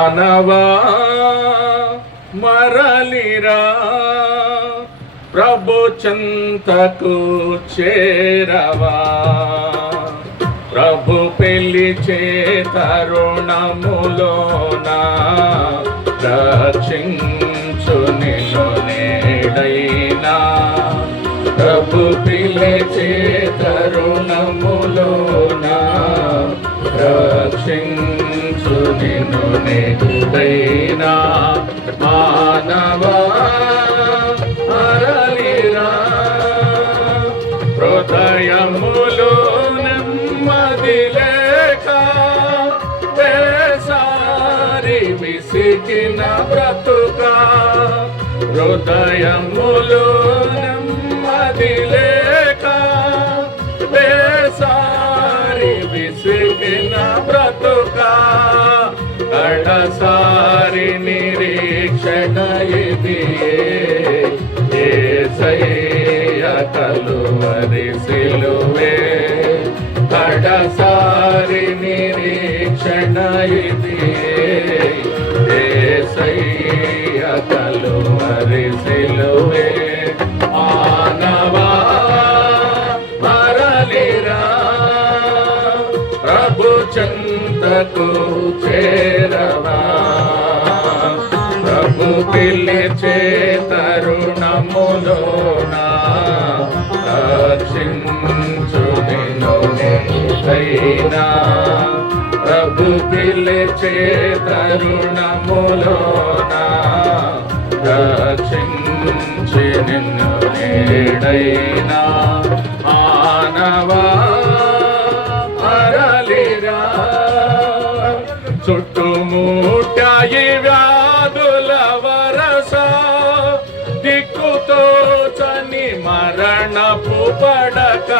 మానవా మరలిరా, ప్రభు చెంతకు చేరవా. ప్రభు పిలిచే తరుణములోన రక్షించు నిన్ను నేడైనా. ప్రభు పిలిచే తరుణములోన రక్షించు నిన్ను నేడైనా. మానవా మరలిరా, హృదయములో నెమ్మది లేక వేసారి విసిగిన బ్రతుక. హృదయములో నెమ్మది లేక వేసారి విసిగిన బ్రతుక. కడసారి నిరీక్షణ ఇది, యేసయ్య కలువరి సిలువే. కడసారి నిరీక్షణ ఇది, యేసయ్య కలువరి సిలువే. మానవా మరలిరా, ప్రభు చెంతకు చేరవా. ప్రభు పిలిచే తరుణములోన రక్షించు నిన్ను నేడైనా. ప్రభు పిలిచే తరుణములోన రక్షించి నిన్ను నేడైనా. మానవా మరలిరా, చుట్టుముట్టాయి వ్యాధుల వరస. దిక్కుతో చని మరణపు పడక.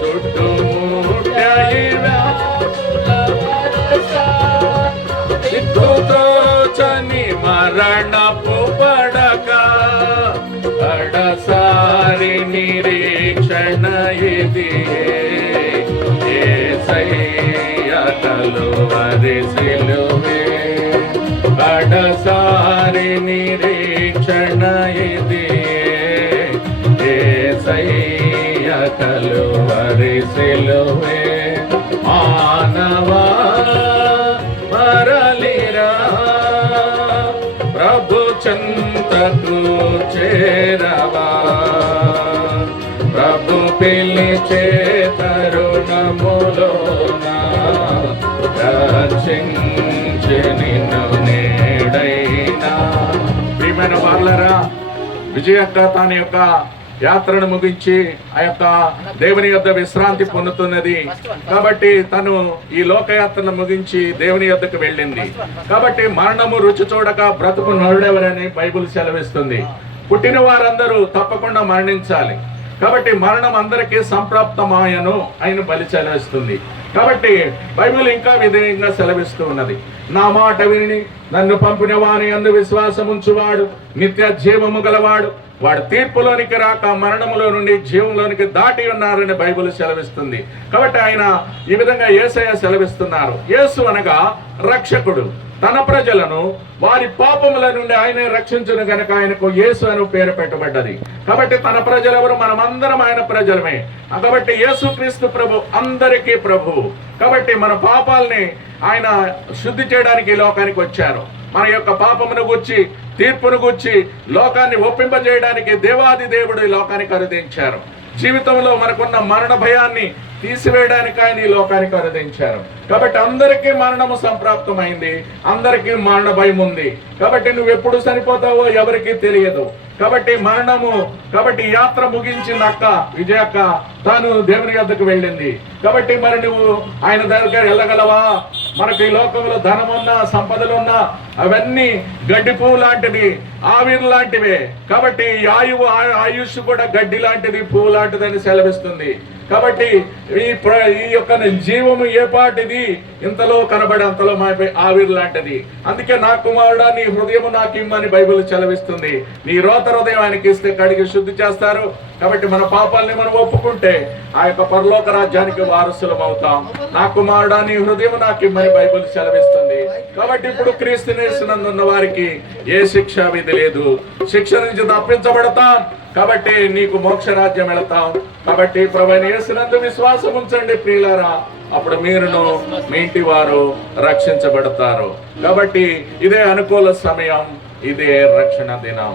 చుట్టుముట్టాయి వ్యాధుల వరస. దిక్కుతో చని మరణపు పడక. కడసారి నిరీక్షణ ఇది, యేసయ్య కలువరి సిలువే. కడసారి నిరీక్షణ ఇది, యేసయ్య కలువరి సిలువే. మానవా మరలిరా, ప్రభు చెంతకు చేరవా. ప్రభు పిలిచే తరుణములోన రక్షించి నిన్ను నేడైనా. ప్రియమైన వాళ్ళరా, విజయక్క తన యొక్క యాత్రను ముగించి ఆ యొక్క దేవుని యొద్ద విశ్రాంతి పొందుతున్నది. కాబట్టి తను ఈ లోకయాత్రను ముగించి దేవుని యొద్దకు వెళ్ళింది. కాబట్టి మరణము రుచి చూడక బ్రతుకు నరుడెవరని బైబిల్ సెలవిస్తుంది. పుట్టిన వారందరూ తప్పకుండా మరణించాలి. కాబట్టి మరణం అందరికీ సంప్రాప్తమాయను ఆయన బలి సెలవిస్తుంది. కాబట్టి బైబిల్ ఇంకా విధంగా సెలవిస్తూ ఉన్నది. నా మాట విని నన్ను పంపిన వాని యందు విశ్వాసముంచువాడు నిత్య జీవము గలవాడు. వాడు తీర్పులోనికి రాక మరణములో నుండి జీవంలోనికి దాటి ఉన్నారని బైబిల్ సెలవిస్తుంది. కాబట్టి ఆయన ఈ విధంగా యేసయ్య సెలవిస్తున్నారు. యేసు అనగా రక్షకుడు. తన ప్రజలను వారి పాపముల నుండి ఆయనే రక్షించును గనక ఆయనకు యేసు అని పేరు పెట్టబడ్డది. కాబట్టి తన ప్రజలెవరు? మనమందరం ఆయన ప్రజలమే. కాబట్టి యేసుక్రీస్తు ప్రభు అందరికీ ప్రభు. కాబట్టి మన పాపాలని ఆయన శుద్ధి చేయడానికి ఈ లోకానికి వచ్చారు. మన యొక్క పాపమును గూర్చి, తీర్పును గూర్చి లోకాన్ని ఒప్పింపజేయడానికి దేవాది దేవుడు ఈ లోకానికి అనుదించారు. జీవితంలో మనకున్న మరణ భయాన్ని తీసివేయడానికి ఆయన ఈ లోకానికి అనుదించారు. కాబట్టి అందరికీ మరణము సంప్రాప్తమైంది, అందరికీ మరణ భయం ఉంది. కాబట్టి నువ్వు ఎప్పుడు చనిపోతావో ఎవరికీ తెలియదు. కాబట్టి మరణము, కాబట్టి యాత్ర ముగించింది అక్క విజయక్క, తాను దేవుని యొద్దకు వెళ్ళింది. కాబట్టి మరి నువ్వు ఆయన దగ్గర వెళ్ళగలవా? మనకు ఈ లోకంలో ధనమున్నా, సంపదలున్నా అవన్నీ గడ్డి పువ్వు లాంటివి, ఆవిరి లాంటివే. కాబట్టి ఆయుష్ కూడా గడ్డి లాంటిది, పువ్వు లాంటిదని సెలవిస్తుంది. కాబట్టి ఈ యొక్క జీవము ఏ పాటిది, ఇంతలో కనబడి అంతలో మాయపై ఆవిరి లాంటిది. అందుకే నా కుమారుడా నీ హృదయము నాకు ఇమ్మని బైబిల్ సెలవిస్తుంది. నీ రోత హృదయం ఆయనకి ఇస్తే కడిగి శుద్ధి చేస్తారు. కాబట్టి మన పాపాలని మనం ఒప్పుకుంటే ఆ యొక్క పరలోక రాజ్యానికి వారసులం అవుతాం. నా కుమారుడా నీ హృదయం నాకు ఇమ్మని బైబిల్ సెలవిస్తుంది. కాబట్టి ఇప్పుడు క్రీస్తునేస్తున్నందున్న వారికి ఏ శిక్షా విధి లేదు, శిక్ష నుంచి తప్పించబడతాం. కాబట్టి నీకు మోక్ష రాజ్యం వెళతాం. కాబట్టి ప్రభువైన యేసునందు విశ్వాసం ఉంచండి ప్రియులారా, అప్పుడు మీరును మీ ఇంటి వారు రక్షించబడతారు. కాబట్టి ఇదే అనుకూల సమయం, ఇదే రక్షణ దినం.